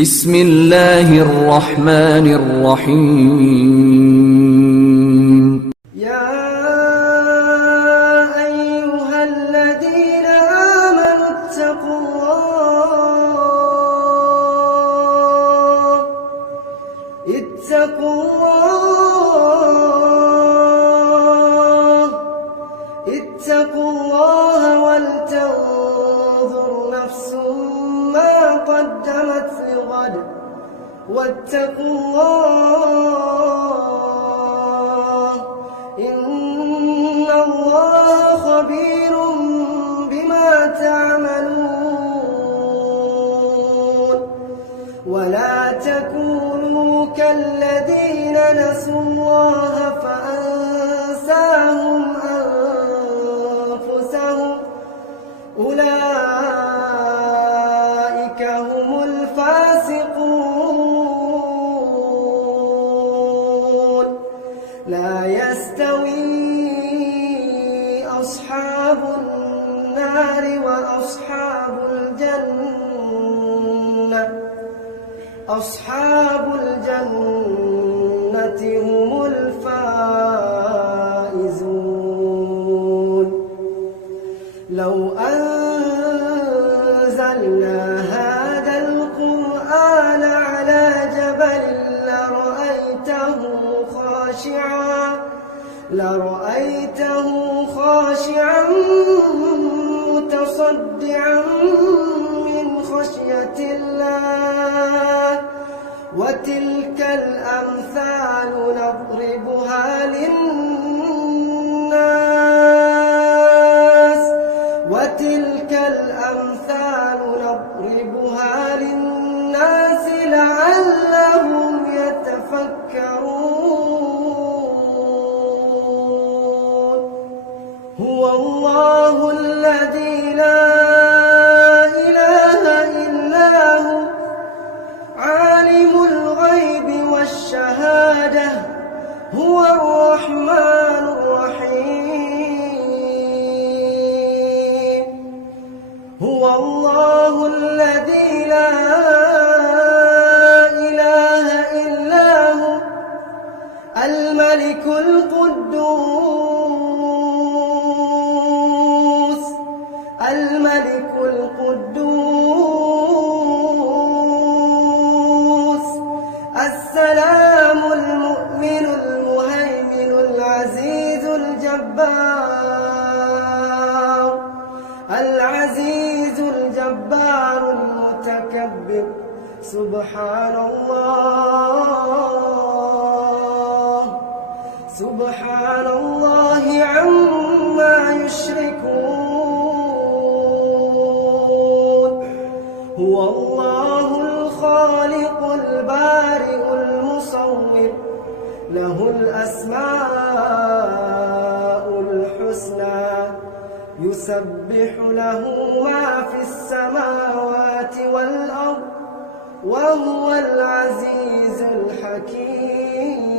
بسم الله الرحمن الرحيم يا أيها الذين آمنوا اتقوا الله ولتنظر نفس ما قدمت لغد واتقوا الله إن الله خبير بما تعملون ولا تكونوا كالذين نسوا الله فأنساهم أنفسهم أولئك هم الفاسقون لا يستوي أصحاب النار وأصحاب الجنة أصحاب الجنة هم الفائزون لو أنزلنا هذا القرآن على جبل لرأيته خاشعا متصدعا من خشية الله وتلك الأمثال نضربها للناس لعلهم يتفكرون هو الله الذي لا إله إلا هو عالم الغيب والشهادة هو الرحمن الرحيم هو الله الذي لا إله إلا هو الملك القدوس السلام المؤمن المهيمن العزيز الجبار المتكبر سبحان الله عما يشركون هو الله الخالق البارئ المصور له الأسماء الحسنى يسبح له ما في السماوات والأرض وهو العزيز الحكيم